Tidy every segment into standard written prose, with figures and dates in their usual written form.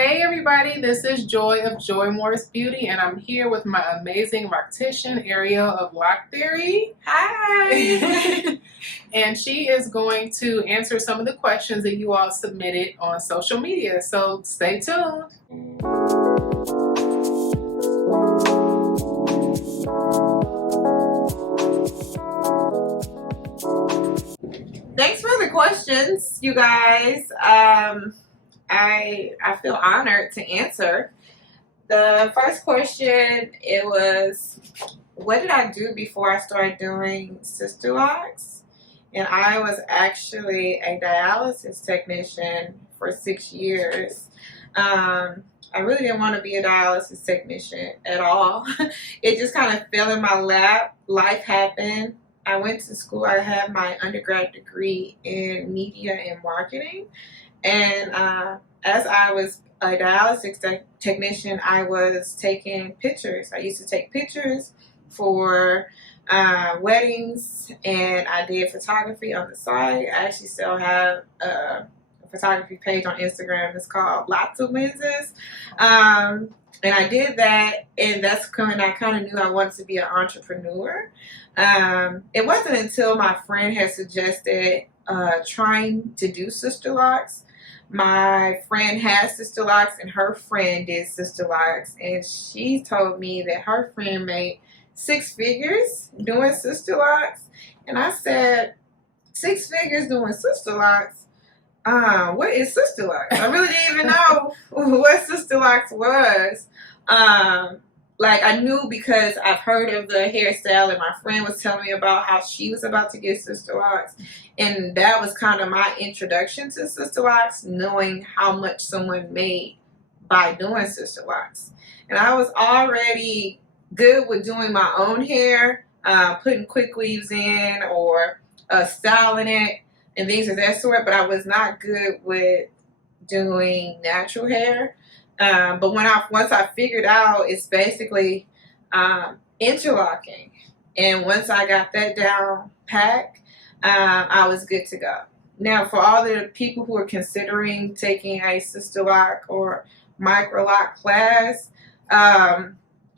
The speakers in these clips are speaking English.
Hey everybody, this is Joy of Joy Morris Beauty, and I'm here with my amazing Loctician Ariel of Loc Theory. Hi! And she is going to answer some of the questions that you all submitted on social media, so stay tuned. Thanks for the questions, you guys. I feel honored to answer. The first question, it was, what did I do before I started doing Sisterlocks? And I was actually a dialysis technician for 6 years. I really didn't want to be a dialysis technician at all. It just kind of fell in my lap. Life happened. I went to school. I had my undergrad degree in media and marketing. And as I was a dialysis technician, I was taking pictures. I used to take pictures for weddings, and I did photography on the side. I actually still have a photography page on Instagram. It's called Lots of Lenses. And I did that, and that's when I kind of knew I wanted to be an entrepreneur. It wasn't until my friend had suggested trying to do Sisterlocks. My friend had Sisterlocks, and her friend did Sisterlocks, and she told me that her friend made 6 figures doing Sisterlocks. And I said, 6 figures doing Sisterlocks? What is Sisterlocks? I really didn't even know what Sisterlocks was. Like, I knew because I've heard of the hairstyle, and my friend was telling me about how she was about to get Sisterlocks. And that was kind of my introduction to Sisterlocks, knowing how much someone made by doing Sisterlocks. And I was already good with doing my own hair, putting quick weaves in or styling it and things of that sort, but I was not good with doing natural hair. But once I figured out, it's basically interlocking. And once I got that down packed, I was good to go. Now, for all the people who are considering taking a Sisterlock or micro lock class,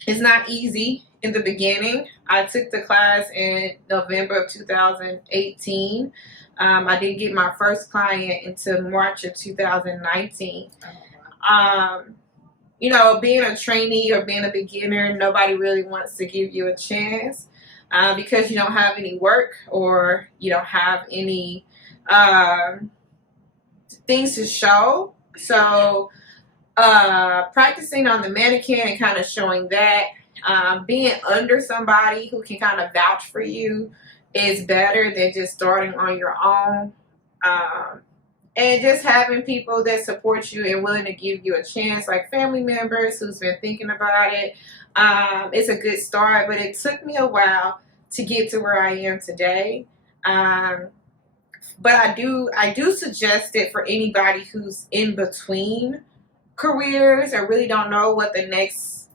it's not easy in the beginning. I took the class in November of 2018. I didn't get my first client until March of 2019. You know, being a trainee or being a beginner, nobody really wants to give you a chance because you don't have any work or you don't have any things to show. So practicing on the mannequin and kind of showing that, being under somebody who can kind of vouch for you is better than just starting on your own. And just having people that support you and willing to give you a chance, like family members who's been thinking about it. It's a good start, but it took me a while to get to where I am today. But I do suggest it for anybody who's in between careers or really don't know what the next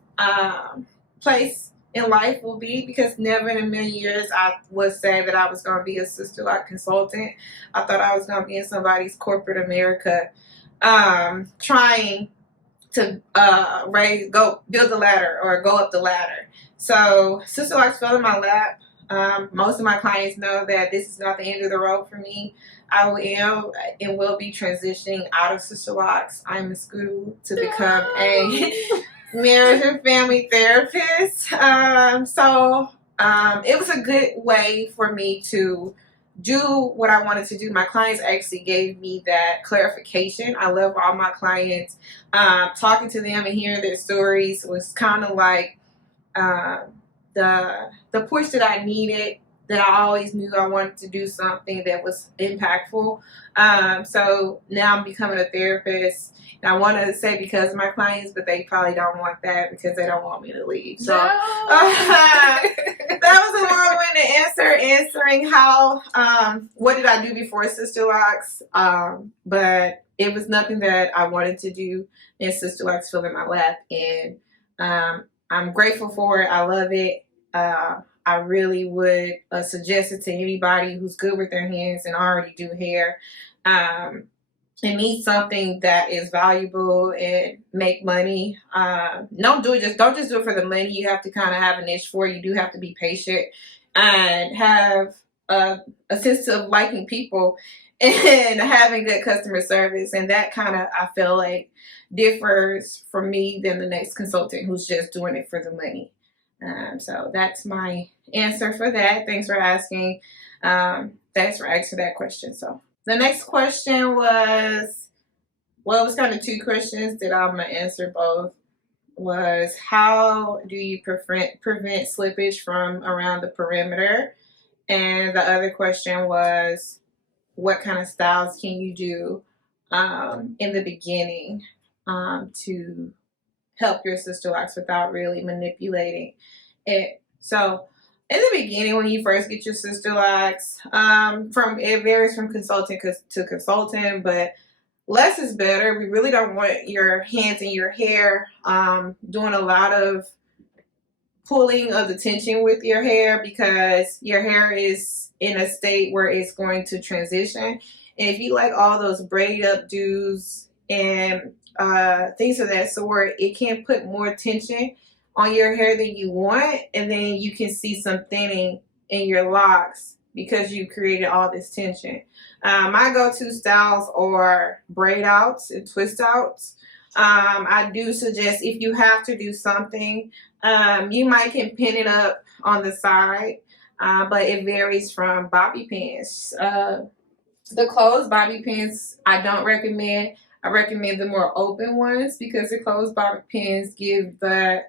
place in life will be, because never in a million years I would say that I was going to be a Sisterlocks consultant. I thought I was going to be in somebody's corporate America trying to build the ladder or go up the ladder. So Sisterlocks fell in my lap. Most of my clients know that this is not the end of the road for me. I am and will be transitioning out of Sisterlocks. I'm in school to become a marriage and family therapist. So it was a good way for me to do what I wanted to do. My clients actually gave me that clarification. I love all my clients. Talking to them and hearing their stories was kind of like the push that I needed, that I always knew I wanted to do something that was impactful. So now I'm becoming a therapist. And I want to say because of my clients, but they probably don't want that because they don't want me to leave. So that was a long-winded answering how, what did I do before Sisterlocks? But it was nothing that I wanted to do, and Sisterlocks fell in my lap. And I'm grateful for it. I love it. I really would suggest it to anybody who's good with their hands and already do hair. and need something that is valuable and make money. Don't just do it for the money. You have to kind of have a niche for it. You do have to be patient and have a sense of liking people and having good customer service. And that kind of, I feel like, differs from me than the next consultant who's just doing it for the money. So that's my answer for that. Thanks for asking. Thanks for asking that question. So the next question was, well, it was kind of two questions that I'm going to answer both. Was how do you prevent slippage from around the perimeter? And the other question was, what kind of styles can you do in the beginning to help your Sisterlocks without really manipulating it? So in the beginning, when you first get your Sisterlocks, it varies from consultant to consultant, but less is better. We really don't want your hands in your hair doing a lot of pulling of the tension with your hair, because your hair is in a state where it's going to transition. And if you like all those braid up do's and things of that sort, it can put more tension on your hair than you want, and then you can see some thinning in your locks because you created all this tension. My go-to styles are braid outs and twist outs. I do suggest, if you have to do something, you might can pin it up on the side, but it varies from bobby pins. The closed bobby pins I don't recommend. I recommend the more open ones, because the closed bobby pins give the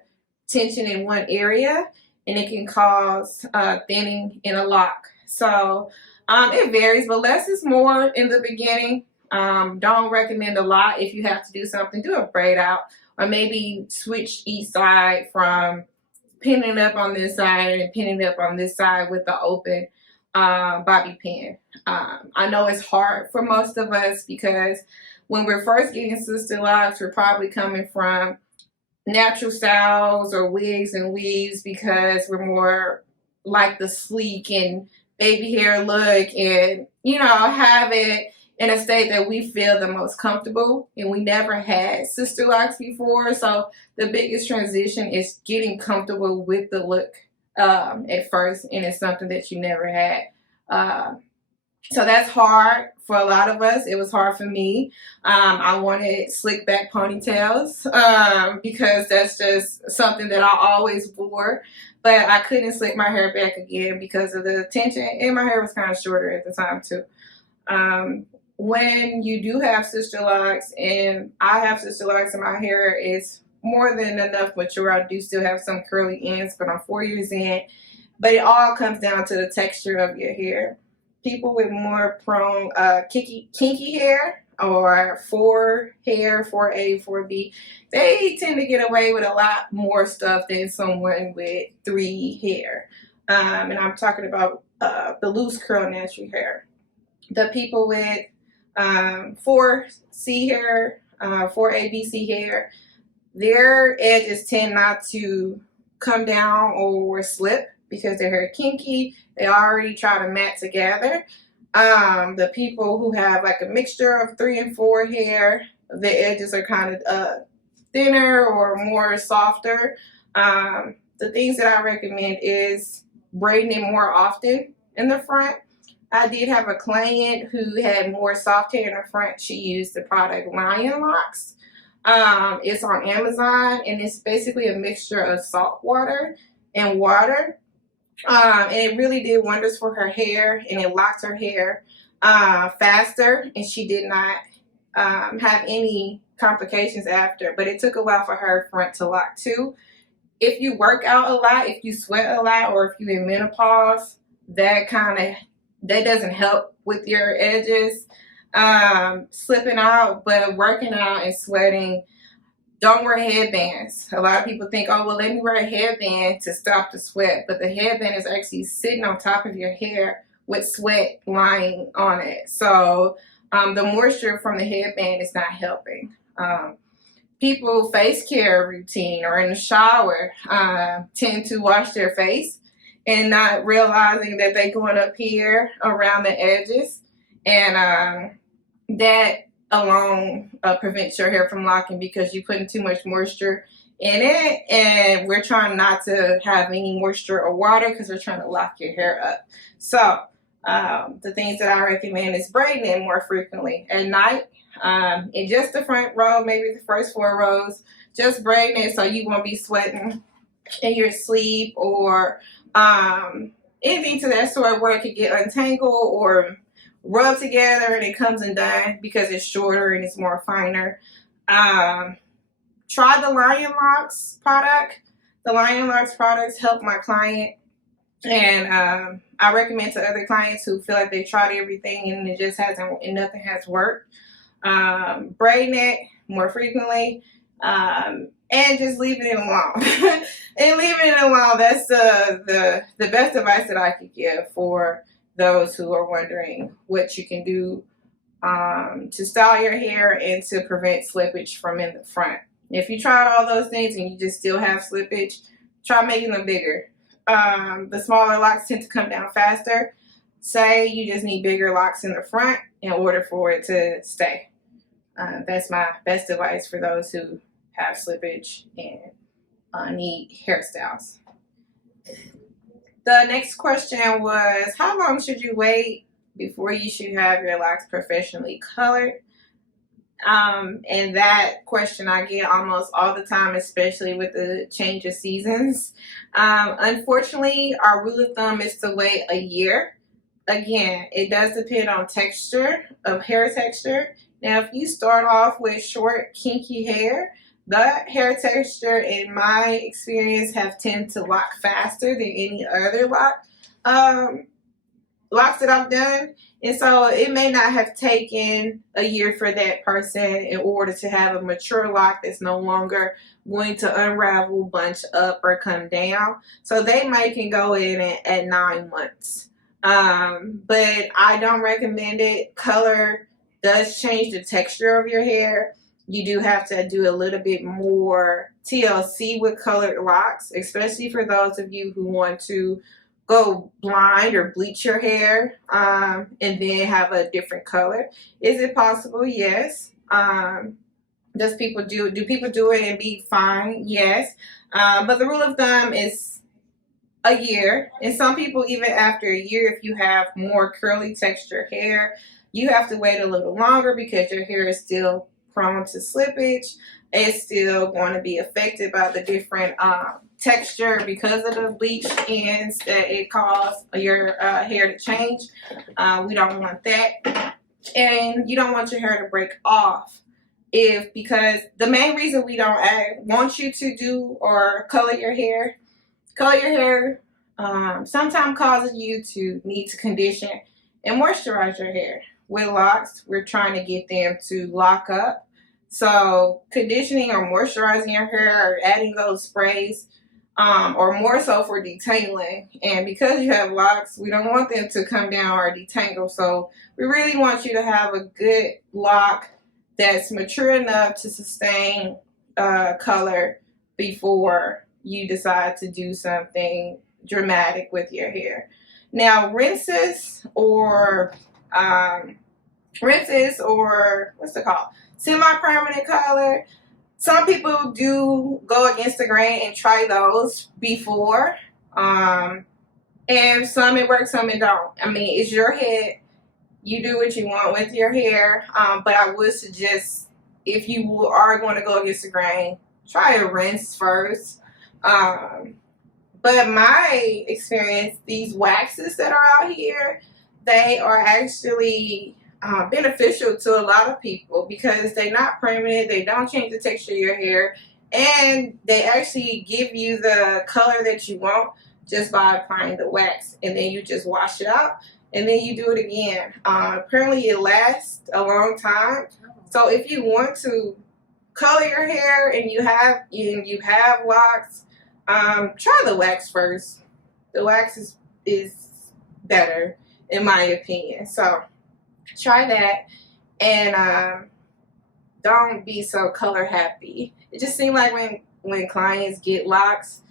tension in one area and it can cause thinning in a lock. So it varies, but less is more in the beginning. Don't recommend a lot. If you have to do something, do a braid out, or maybe switch each side from pinning up on this side and pinning up on this side with the open bobby pin. I know it's hard for most of us, because when we're first getting Sisterlocks, we're probably coming from natural styles or wigs and weaves, because we're more like the sleek and baby hair look, and have it in a state that we feel the most comfortable, and we never had Sisterlocks before. So the biggest transition is getting comfortable with the look at first, and it's something that you never had. So that's hard for a lot of us. It was hard for me. I wanted slick back ponytails because that's just something that I always wore, but I couldn't slick my hair back again because of the tension, and my hair was kind of shorter at the time too. When you do have Sisterlocks, and I have Sisterlocks and my hair is more than enough mature, I do still have some curly ends, but I'm 4 years in. But it all comes down to the texture of your hair. People with more prone kinky hair, or 4 hair, 4A, 4B, they tend to get away with a lot more stuff than someone with 3 hair. And I'm talking about the loose curl natural hair. The people with 4C hair, 4ABC hair, their edges tend not to come down or slip because their hair kinky. They already try to mat together. The people who have like a mixture of 3 and 4 hair, the edges are kind of thinner or more softer. The things that I recommend is braiding it more often in the front. I did have a client who had more soft hair in the front. She used the product Lion Locs. It's on Amazon, and it's basically a mixture of salt water and water. And it really did wonders for her hair, and it locked her hair faster, and she did not have any complications after. But it took a while for her front to lock too. If you work out a lot, if you sweat a lot, or if you're in menopause, that doesn't help with your edges slipping out. But working out and sweating, don't wear headbands. A lot of people think, oh, well, let me wear a headband to stop the sweat. But the headband is actually sitting on top of your hair with sweat lying on it. So the moisture from the headband is not helping. People face care routine or in the shower tend to wash their face and not realizing that they're going up here around the edges. And that alone prevents your hair from locking because you're putting too much moisture in it, and we're trying not to have any moisture or water because we're trying to lock your hair up. So the things that I recommend is braiding it more frequently at night, in just the front row, maybe the first 4 rows, just braiding it so you won't be sweating in your sleep or anything to that sort where it could get untangled or rub together and it comes undone because it's shorter and it's more finer. Try the Lion Locs product. The Lion Locs products help my client, and I recommend to other clients who feel like they've tried everything and it just hasn't, and nothing has worked. Braiding it more frequently, and just leaving it alone. And leaving it alone, that's the best advice that I could give for those who are wondering what you can do to style your hair and to prevent slippage from in the front. If you tried all those things and you just still have slippage, try making them bigger. The smaller locks tend to come down faster. Say you just need bigger locks in the front in order for it to stay. That's my best advice for those who have slippage and need hairstyles. The next question was, how long should you wait before you should have your locks professionally colored? And that question I get almost all the time, especially with the change of seasons. Unfortunately, our rule of thumb is to wait a year. Again, it does depend on texture, of hair texture. Now, if you start off with short, kinky hair, the hair texture, in my experience, have tended to lock faster than any other locks that I've done. And so it may not have taken a year for that person in order to have a mature lock that's no longer going to unravel, bunch up, or come down. So they might can go in at 9 months. But I don't recommend it. Color does change the texture of your hair. You do have to do a little bit more TLC with colored locks, especially for those of you who want to go blind or bleach your hair and then have a different color. Is it possible? Yes. Do people do it and be fine? Yes. But the rule of thumb is a year. And some people, even after a year, if you have more curly texture hair, you have to wait a little longer because your hair is still prone to slippage. It's still going to be affected by the different texture because of the bleach ends that it causes your hair to change. We don't want that. And you don't want your hair to break off. Because the main reason we don't want you to do or color your hair sometimes causes you to need to condition and moisturize your hair. With locks, we're trying to get them to lock up. So conditioning or moisturizing your hair or adding those sprays or more so for detangling. And because you have locks, we don't want them to come down or detangle. So we really want you to have a good lock that's mature enough to sustain color before you decide to do something dramatic with your hair. Now, rinses or what's it called? Semi-permanent color. Some people do go against the grain and try those before. And some it works, some it don't. I mean, it's your head. You do what you want with your hair. But I would suggest, if you are going to go against the grain, try a rinse first. But my experience, these waxes that are out here, they are actually beneficial to a lot of people because they're not permanent, they don't change the texture of your hair, and they actually give you the color that you want just by applying the wax, and then you just wash it out and then you do it again. Apparently it lasts a long time. So if you want to color your hair and you have locks, try the wax first. The wax is better in my opinion. So try that, and don't be so color happy. It just seems like when clients get locks,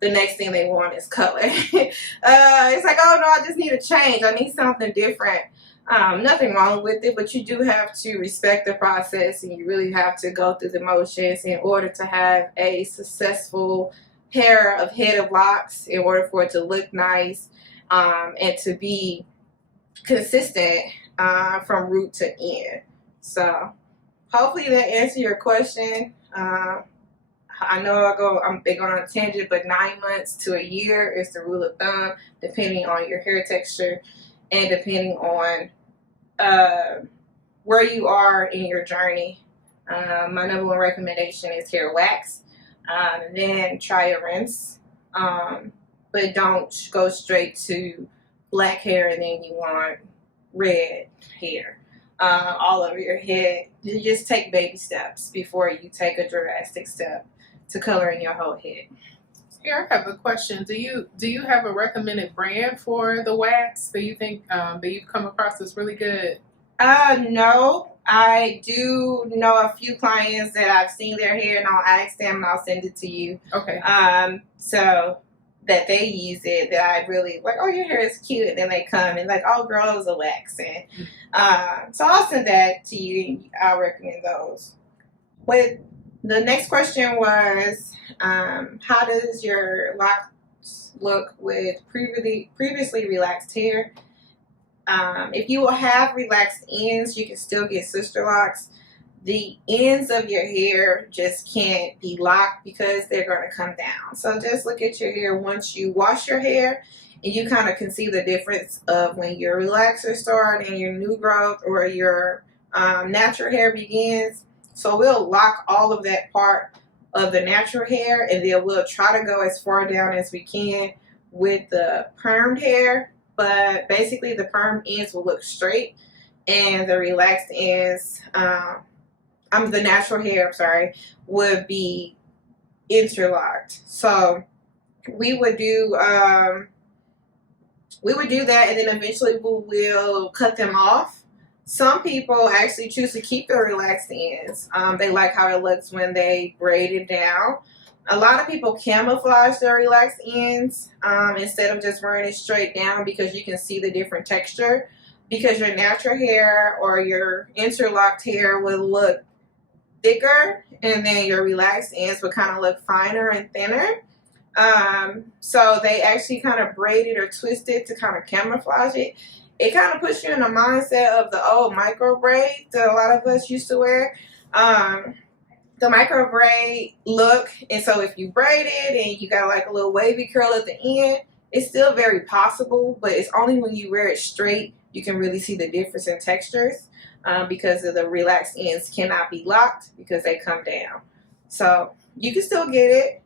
the next thing they want is color. It's like, oh no, I just need a change. I need something different. Nothing wrong with it, but you do have to respect the process, and you really have to go through the motions in order to have a successful pair of head of locks, in order for it to look nice, and to be consistent from root to end. So hopefully that answers your question. I know I'm big on a tangent, but 9 months to a year is the rule of thumb, depending on your hair texture and depending on where you are in your journey. My number one recommendation is hair wax, then try a rinse, but don't go straight to black hair and then you want red hair all over your head. You just take baby steps before you take a drastic step to coloring your whole head. Here, I have a question. Do you have a recommended brand for the wax that you think that you've come across that's really good? No. I do know a few clients that I've seen their hair, and I'll ask them and I'll send it to you. Okay. So that they use it, that I really like, oh, your hair is cute, and then they come and like, oh, girl, it was a wax. And so I'll send that to you, and I'll recommend those. With the next question was, how does your locks look with previously relaxed hair? If you will have relaxed ends, you can still get Sisterlocks. The ends of your hair just can't be locked because they're going to come down. So just look at your hair once you wash your hair, and you kind of can see the difference of when your relaxer starts and your new growth or your natural hair begins. So we'll lock all of that part of the natural hair, and then we'll try to go as far down as we can with the permed hair. But basically the perm ends will look straight, and the relaxed ends, the natural hair, would be interlocked. So we would do that, and then eventually we will cut them off. Some people actually choose to keep their relaxed ends. They like how it looks when they braid it down. A lot of people camouflage their relaxed ends instead of just wearing it straight down, because you can see the different texture. Because your natural hair or your interlocked hair will look thicker, and then your relaxed ends will kind of look finer and thinner. So they actually kind of braid it or twist it to kind of camouflage it. It kind of puts you in the mindset of the old micro braid that a lot of us used to wear. The micro braid look, and so if you braid it and you got like a little wavy curl at the end, it's still very possible, but it's only when you wear it straight you can really see the difference in textures, because of the relaxed ends cannot be locked because they come down. So you can still get it.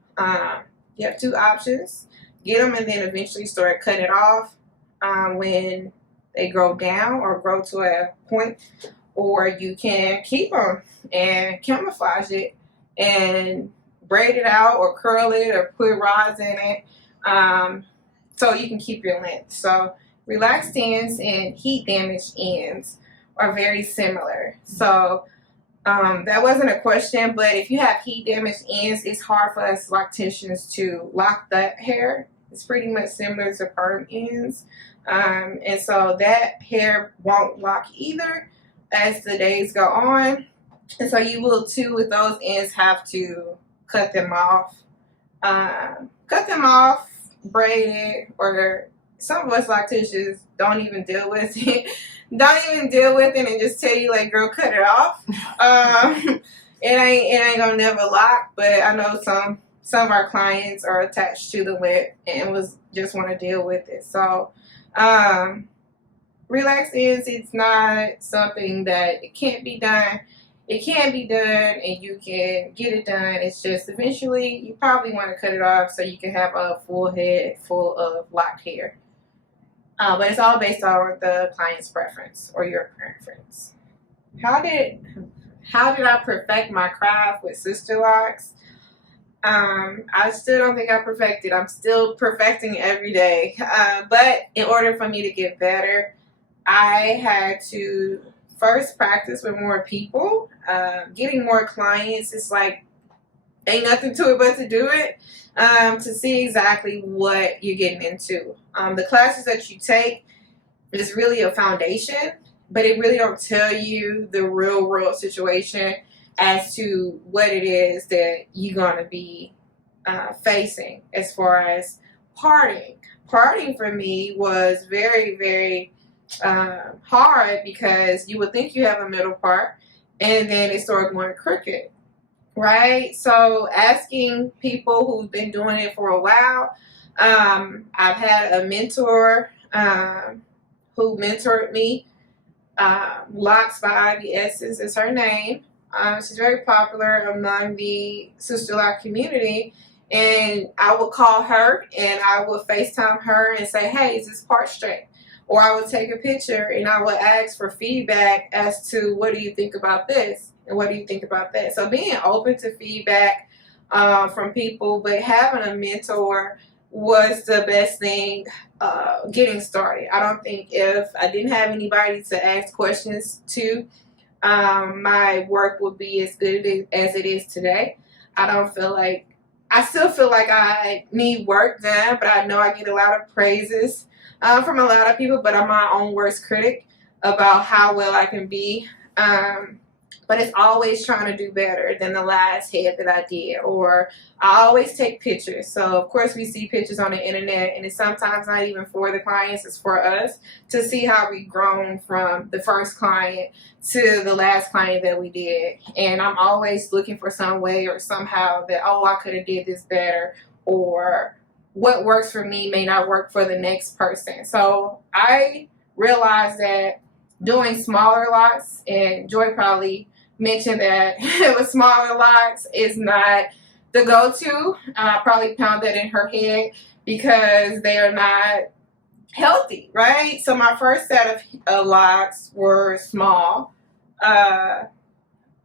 You have two options: get them and then eventually start cutting it off when they grow down or grow to a point, or you can keep them and camouflage it and braid it out or curl it or put rods in it, so you can keep your length. So relaxed ends and heat damaged ends are very similar. So that wasn't a question, but if you have heat damaged ends, it's hard for us locticians to lock that hair. It's pretty much similar to perm ends. And so that hair won't lock either as the days go on. And so you will too, with those ends, have to cut them off. Braid it, or some of us locticians don't even deal with it. And just tell you, like, girl, cut it off. It ain't gonna never lock, but I know some of our clients are attached to the lip and just want to deal with it. So relaxed ends, it's not something that it can't be done. It can be done, and you can get it done. It's just eventually you probably want to cut it off so you can have a full head full of locked hair. But it's all based on the client's preference or your preference. How did I perfect my craft with Sisterlocks? I still don't think I perfected. I'm still perfecting every day. But in order for me to get better, I had to first practice with more people. Getting more clients is like, ain't nothing to it but to do it, to see exactly what you're getting into. The classes that you take is really a foundation, but it really don't tell you the real world situation as to what it is that you're going to be facing as far as parting. Parting for me was very, very hard, because you would think you have a middle part and then it started going crooked, right? So asking people who've been doing it for a while, I've had a mentor who mentored me. Locs by Ivy Essence is her name. She's very popular among the Sisterlocks community, and I would call her and I would FaceTime her and say, hey, is this part straight? Or I would take a picture and I would ask for feedback as to, what do you think about this? And what do you think about that? So being open to feedback from people, but having a mentor was the best thing getting started. I don't think if I didn't have anybody to ask questions to, my work would be as good as it is today. I still feel like I need work done, but I know I get a lot of praises from a lot of people, but I'm my own worst critic about how well I can be. But it's always trying to do better than the last head that I did, or I always take pictures. So of course we see pictures on the internet, and it's sometimes not even for the clients, it's for us to see how we've grown from the first client to the last client that we did. And I'm always looking for some way or somehow that, oh, I could have did this better, or what works for me may not work for the next person. So I realized that doing smaller lots, and Joy probably mentioned that with smaller lots is not the go-to. I probably pound that in her head because they are not healthy, right? So my first set of lots were small. Not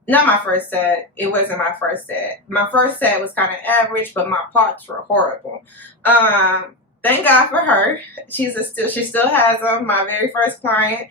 my first set. It wasn't my first set. My first set was kind of average, but my parts were horrible. Thank God for her. She still has them. My very first client.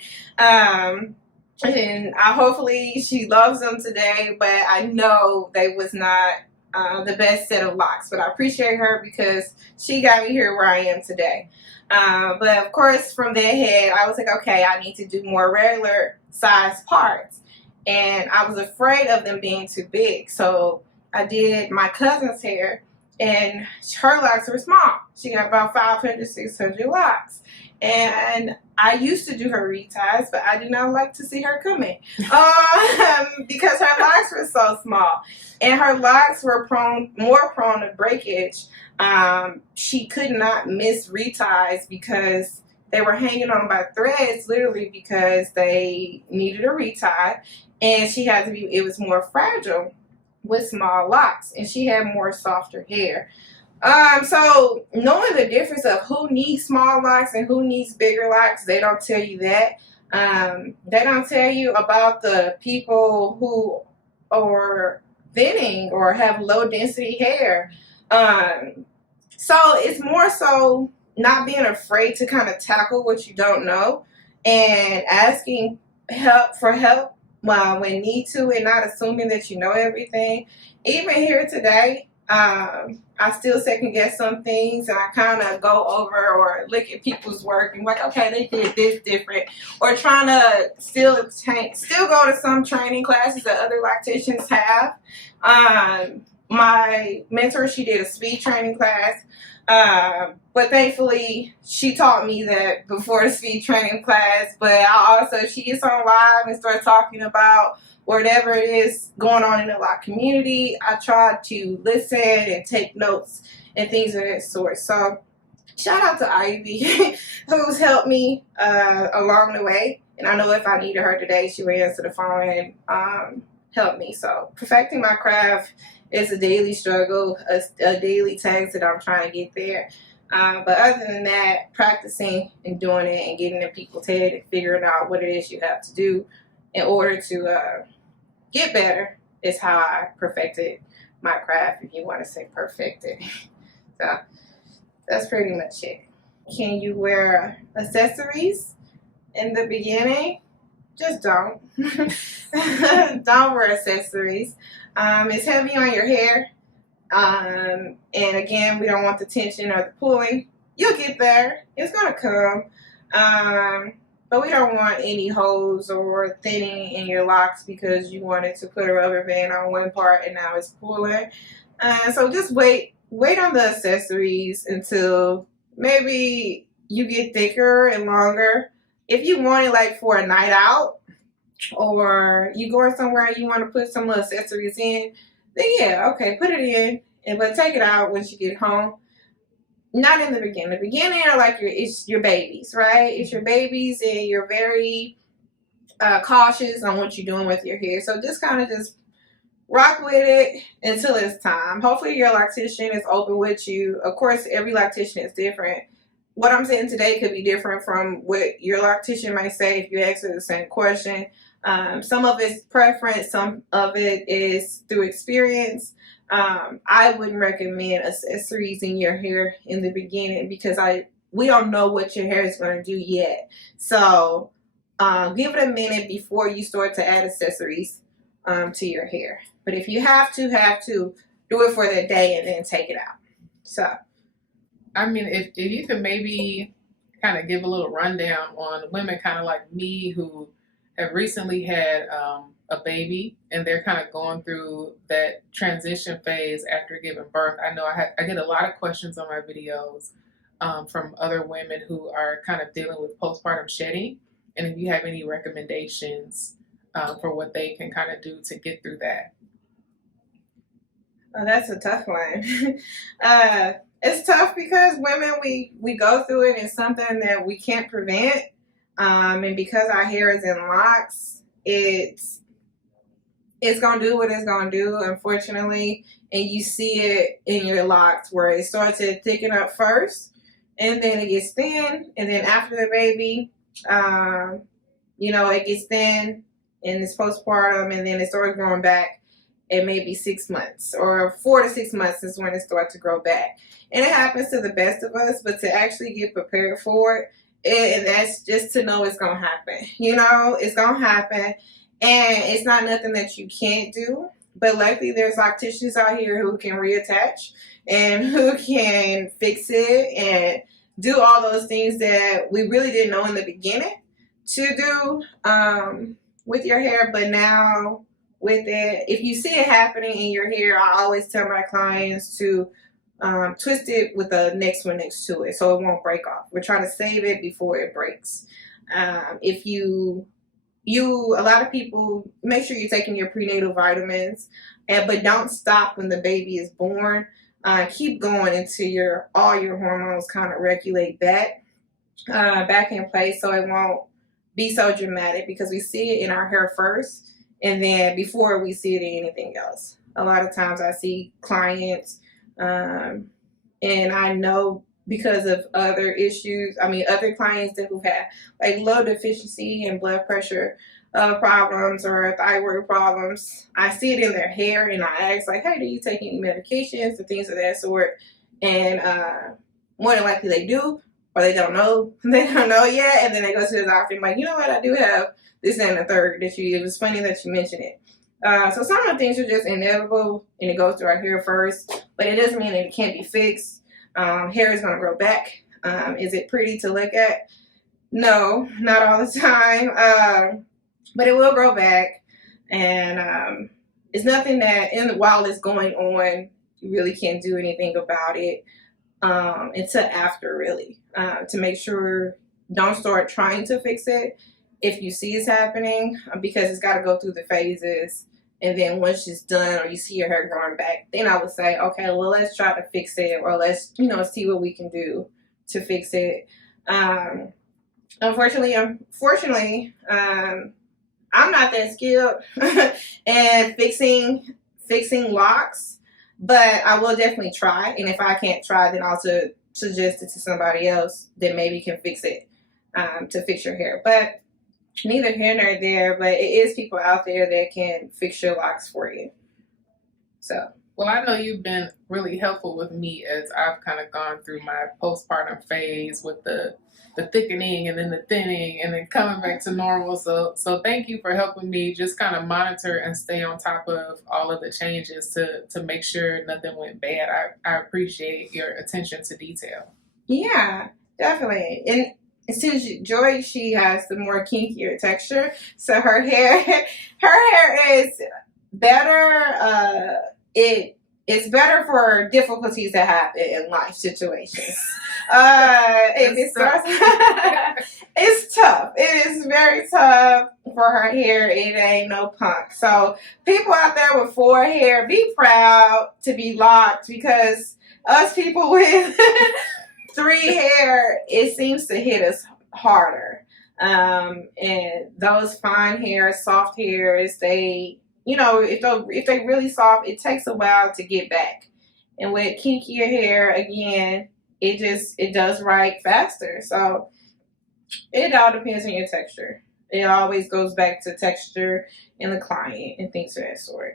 And hopefully she loves them today, but I know they was not the best set of locks. But I appreciate her because she got me here where I am today. But of course, from that head, I was like, okay, I need to do more regular size parts. And I was afraid of them being too big. So I did my cousin's hair, and her locks were small. She got about 500, 600 locks. And I used to do her reties, but I did not like to see her coming because her locks were so small. And her locks were more prone to breakage. She could not miss reties because they were hanging on by threads, literally because they needed a retie. And she had to be, it was more fragile with small locks, and she had more softer hair. So knowing the difference of who needs small locks and who needs bigger locks, they don't tell you that. They don't tell you about the people who are thinning or have low density hair. So it's more so not being afraid to kind of tackle what you don't know and asking help when need to, and not assuming that you know everything. Even here today, I still second guess some things, and I kind of go over or look at people's work and like, okay, they did this different, or trying to still go to some training classes that other locticians have. My mentor, she did a speed training class, but thankfully she taught me that before the speed training class. But she gets on live and starts talking about whatever it is going on in the loc community. I try to listen and take notes and things of that sort. So shout out to Ivy who's helped me along the way. And I know if I needed her today, she would answer the phone and help me. So perfecting my craft is a daily struggle, a daily task that I'm trying to get there. But other than that, practicing and doing it and getting in people's head and figuring out what it is you have to do in order to get better is how I perfected my craft, if you want to say perfected. So that's pretty much it. Can you wear accessories in the beginning? Just don't. Don't wear accessories. It's heavy on your hair. And again, we don't want the tension or the pulling. You'll get there. It's going to come. But we don't want any holes or thinning in your locks because you wanted to put a rubber band on one part and now it's pulling. So just wait on the accessories until maybe you get thicker and longer. If you want it like for a night out or you going somewhere and you want to put some little accessories in, then yeah, okay, put it in, but take it out once you get home. Not in the beginning. The beginning are like it's your babies, right? It's your babies and you're very cautious on what you're doing with your hair. So just kind of just rock with it until it's time. Hopefully your loctician is open with you. Of course, every loctician is different. What I'm saying today could be different from what your loctician might say if you ask her the same question. Some of it's preference, some of it is through experience. I wouldn't recommend accessories in your hair in the beginning because we don't know what your hair is going to do yet. So give it a minute before you start to add accessories to your hair. But if you have to do it for the day and then take it out. So, I mean, if you could maybe kind of give a little rundown on women kind of like me who have recently had a baby and they're kind of going through that transition phase after giving birth. I know I get a lot of questions on my videos from other women who are kind of dealing with postpartum shedding, and if you have any recommendations for what they can kind of do to get through that. Oh, that's a tough one. It's tough because women, we go through it, and it's something that we can't prevent. And because our hair is in locks, it's going to do what it's going to do, unfortunately. And you see it in your locks where it starts to thicken up first, and then it gets thin. And then after the baby, it gets thin and it's postpartum, and then it starts growing back. At maybe 6 months or 4 to 6 months is when it starts to grow back. And it happens to the best of us, but to actually get prepared for it, and that's just to know it's going to happen. It's going to happen, and it's not nothing that you can't do. But luckily, there's locticians out here who can reattach and who can fix it and do all those things that we really didn't know in the beginning to do with your hair. But now, with it, if you see it happening in your hair, I always tell my clients to twist it with the next one next to it so it won't break off. We're trying to save it before it breaks. If you a lot of people, make sure you're taking your prenatal vitamins, but don't stop when the baby is born. Keep going until all your hormones kind of regulate back in place so it won't be so dramatic, because we see it in our hair first. And then before we see it in anything else. A lot of times I see clients, and I know because of other issues, other clients who've had like low deficiency and blood pressure problems or thyroid problems. I see it in their hair, and I ask like, hey, do you take any medications and things of that sort? And more than likely they do, or they don't know. They don't know yet, and then they go to the doctor and like, you know what, I do have this and the third. It was funny that you mentioned it. So some of the things are just inevitable, and it goes through our hair first, but it doesn't mean that it can't be fixed. Hair is going to grow back. Is it pretty to look at? No, not all the time, but it will grow back, and it's nothing that while it's going on, you really can't do anything about it until after, really, to make sure don't start trying to fix it if you see it's happening, because it's got to go through the phases. And then once it's done, or you see your hair growing back, then I would say, okay, well, let's try to fix it, or let's, see what we can do to fix it. Unfortunately, I'm not that skilled in fixing locks, but I will definitely try. And if I can't try, then I'll suggest it to somebody else that maybe can fix it to fix your hair. But neither here nor there, but it is people out there that can fix your locks for you. So, well, I know you've been really helpful with me as I've kind of gone through my postpartum phase with the thickening and then the thinning and then coming back to normal. So thank you for helping me just kind of monitor and stay on top of all of the changes to make sure nothing went bad. I appreciate your attention to detail. Yeah, definitely. And since Joy, she has the more kinkier texture, so her hair is better. It's better for difficulties that happen in life situations. If it starts, it's tough. It is very tough for her hair. It ain't no punk. So people out there with 4 hair, be proud to be locked, because us people with 3 hair, it seems to hit us harder. And those fine hairs, soft hairs, they, you know, if they really soft, it takes a while to get back. And with kinkier hair, again, it does right faster. So it all depends on your texture. It always goes back to texture and the client and things of that sort.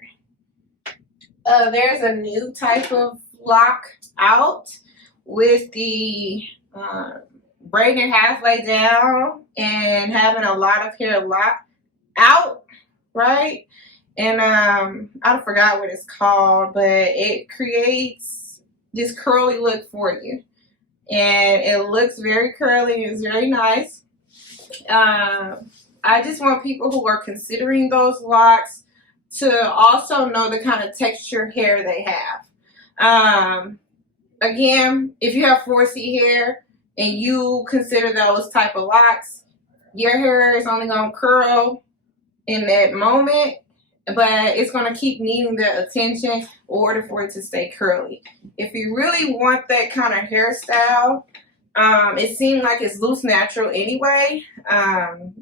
There's a new type of lock out with the braiding halfway down and having a lot of hair locked out, right? And I forgot what it's called, but it creates this curly look for you. And it looks very curly. It's very nice. I just want people who are considering those locks to also know the kind of texture hair they have. Again, if you have 4C hair and you consider those type of locks, your hair is only going to curl in that moment, but it's going to keep needing the attention in order for it to stay curly. If you really want that kind of hairstyle, it seems like it's loose natural anyway. I'm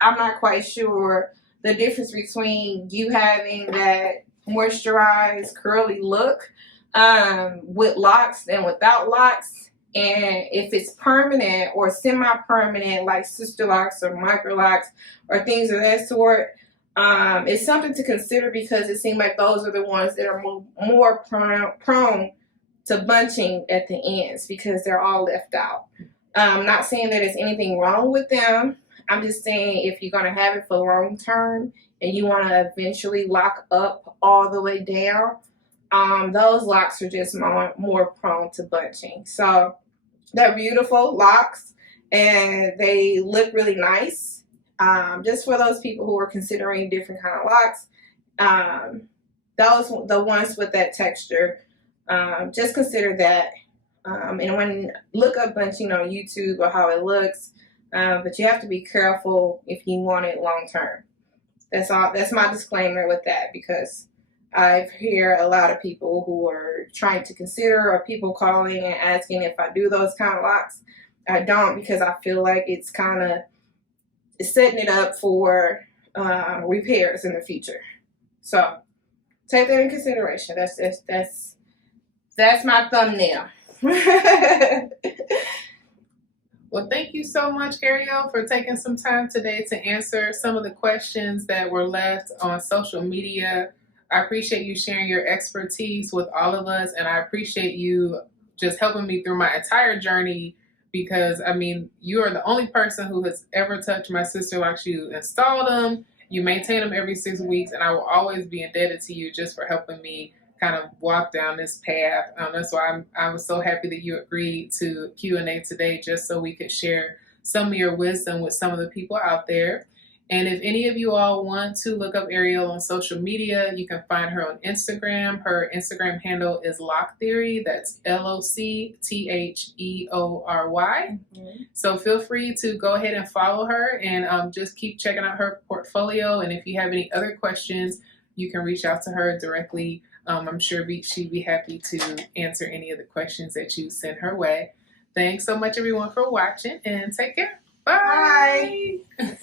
not quite sure the difference between you having that moisturized curly look with locks and without locks, and if it's permanent or semi-permanent like Sisterlocks or microlocks or things of that sort. It's something to consider, because it seems like those are the ones that are more prone to bunching at the ends because they're all left out. I'm not saying that there's anything wrong with them. I'm just saying if you're going to have it for long term and you want to eventually lock up all the way down, those locks are just more prone to bunching. So they're beautiful locks and they look really nice. Just for those people who are considering different kind of locks, the ones with that texture, just consider that. And when look up bunching on YouTube or how it looks, but you have to be careful if you want it long term. That's all. That's my disclaimer with that, because I've heard a lot of people who are trying to consider, or people calling and asking if I do those kind of locks. I don't, because I feel like it's kind of setting it up for repairs in the future. So take that in consideration. That's my thumbnail. Well, thank you so much, Ariel, for taking some time today to answer some of the questions that were left on social media. I appreciate you sharing your expertise with all of us, and I appreciate you just helping me through my entire journey, because, I mean, you are the only person who has ever touched my Sisterlocks. You installed them, you maintain them every 6 weeks, and I will always be indebted to you just for helping me kind of walk down this path. That's why I was so happy that you agreed to Q&A today, just so we could share some of your wisdom with some of the people out there. And if any of you all want to look up Ariel on social media, you can find her on Instagram. Her Instagram handle is Loc Theory. That's LOCTHEORY. So feel free to go ahead and follow her, and just keep checking out her portfolio. And if you have any other questions, you can reach out to her directly. I'm sure she'd be happy to answer any of the questions that you send her way. Thanks so much, everyone, for watching, and take care. Bye. Bye.